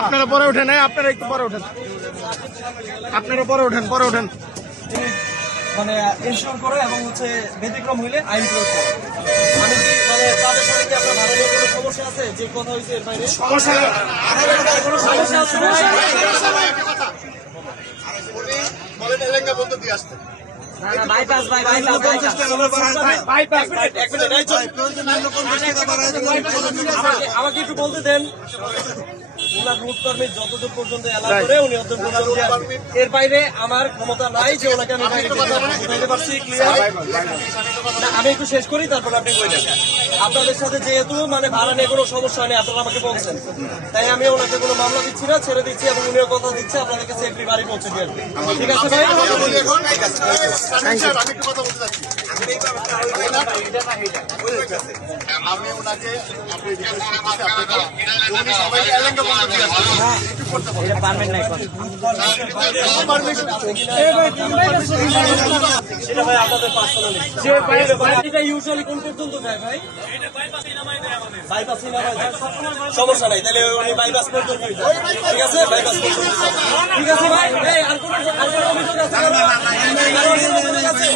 আপনারা পরে ওঠেন, আপনারা একটু পরে ওঠেন, আপনারা পরে ওঠেন, পরে ওঠেন। মানে ইনশিওর করে এবং হচ্ছে ব্যতিক্রম হইলে আইন প্রয়োগ করে। আমি কি মানে তাদের সাথে কি আপনার ভাড়া নিয়ে কোনো সমস্যা আছে? যে কথা হয়েছে এর বাইরে সমস্যা কোনো সমস্যা আছে? আমাকে একটু বলতে দেন। ওনার রুট পারমিট যতদূর পর্যন্ত এলাও করে উনি অত পর্যন্ত এর বাইরে আমার ক্ষমতা নাই যে ওনাকে আমি বাইরে দিতে পারছি। ক্লিয়ার? আমি একটু শেষ করি, তারপর আপনি বলবেন। আপনাদের সাথে যেহেতু মানে ভাড়া নিয়ে কোনো সমস্যা নেই, আপনারা আমাকে বলছেন, তাই আমি ওনাকে কোনো মামলা দিচ্ছি না, ছেড়ে দিচ্ছি এবং উনিও কথা দিচ্ছে আপনাদেরকে সেফলি বাড়ি পৌঁছে দিয়ে আসবে। ঠিক আছে ভাই? আমি ওনাকে সেটা ভাই আপনাদের পার্সোনালি। এটা ইউজুয়ালি কোন পর্যন্ত যায় ভাই? বাইপাসই নামায় দেয়। সমস্যা নাই, তাহলে উনি বাইপাস পর্যন্ত যায়। ঠিক আছে, বাইপাস পর্যন্ত। ঠিক আছে ভাই, আর কোনো অভিযোগ আছে?